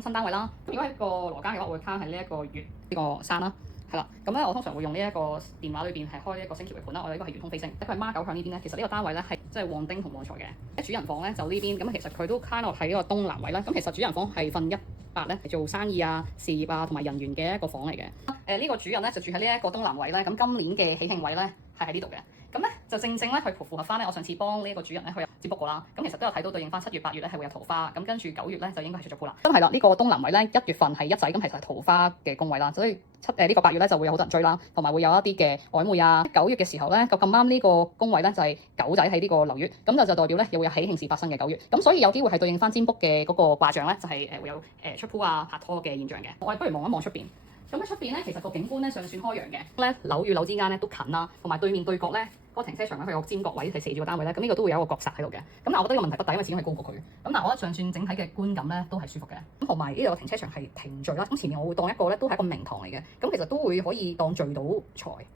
新單位啦。咁如果係一個羅家嘅話，我會卡喺呢一個月呢個山啦。係啦，咁咧我通常會用呢一個電話裏邊係開呢一個星橋嘅盤啦。我哋呢個係圓通飛星，佢係孖九向呢邊咧。其實呢個單位咧係即係旺丁同旺財嘅。主人房咧就呢邊，咁其實佢都卡落喺呢個東南位啦。咁其實主人房係瞓100咧，係做生意啊、事業啊同埋人緣嘅一個房嚟嘅。呢個主人咧就住喺呢一個東南位咧。咁今年嘅喜慶位咧係喺呢度嘅。咁咧就正咧佢符合翻咧，我上次幫呢一個主人咧去接 book 過啦。咁其實都有睇到對應翻7月8月咧係會有桃花，咁跟住9月咧就應該係出咗鋪啦。真係啦，呢個東南位咧1月份係一仔，咁其實係桃花嘅宮位啦，所以呢個8月咧就會有好多人追啦，同埋會有一啲嘅曖昧啊。9月嘅時候咧咁啱呢個宮位咧就係狗仔喺呢個流月，咁就代表咧又會有喜慶事發生嘅9月，咁所以有機會係對應翻占卜嘅嗰個卦象咧，就係會有出鋪啊拍拖嘅現象嘅。我哋不如望一望出邊。咁喺出邊咧，其實個景觀咧尚算開揚嘅，咧樓與樓之間咧都近啦，同埋對面對角咧嗰個停車場咧佢有個尖角位係射住個單位咧，咁呢個都會有一個角煞喺度嘅。咁但係我覺得呢個問題不大，因為始終係高過佢。咁但係我覺得尚算整體嘅觀感咧都係舒服嘅。咁同埋呢度個停車場係停聚啦，咁前面我會當一個咧都係一個明堂嚟嘅，咁其實都會可以當聚到財。